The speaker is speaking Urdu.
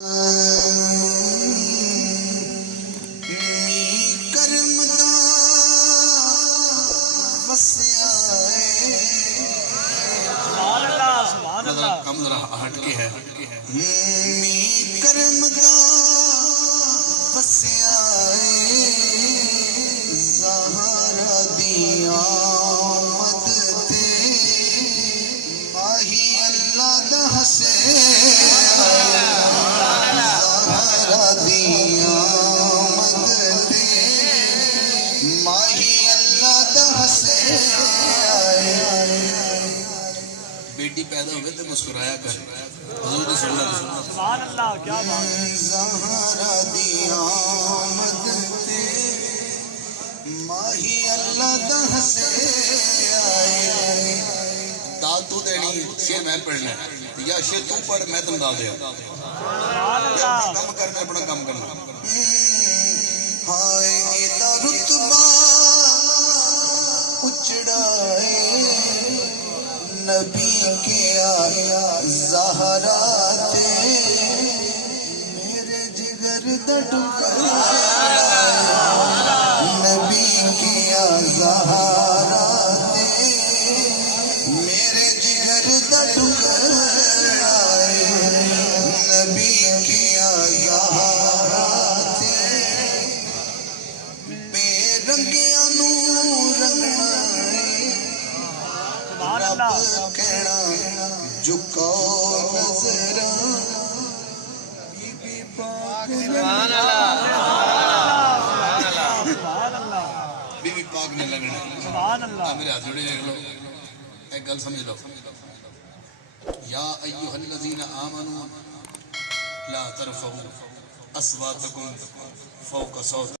کم ذرا ہٹ کے ہے کرم دا وسیا زہرا دی آمد تے ماہی اللہ دا ہسے زہرا دی آمد تے ماہی اللہ دا ہسے بیٹی پیدا ہوئے تو مسکرایا کر حضور صلی اللہ علیہ وسلم سبحان اللہ کیا بات زہرا دی آمد تے ماہی اللہ دا ہسے آئے دا تو دینی شیر میں پڑھنا ہے یا شیر تو پڑھ میں تم دا دیا سبحان اللہ کم کرنا اپنا کام کرنا ہائے دا رتبہ اچڑائے نبی کے آیا زہرا تے میرے جگر دا ٹکڑا نبی کے آیا زہرا تے میرے جگر دا ٹکڑا نبی کے آیا زہرا تے بے رنگیاں نو رنگنا سبحان رب اللہ کہنا جھکاؤ نظراں بی بی پاک سبحان اللہ بی بی پاک نے لگنا سبحان اللہ میرے ہاتھ جوڑے دیکھ لو ایک گل سمجھ لو یا ایھا الذین آمنوا لا ترفعوا اصواتکم فوق صوت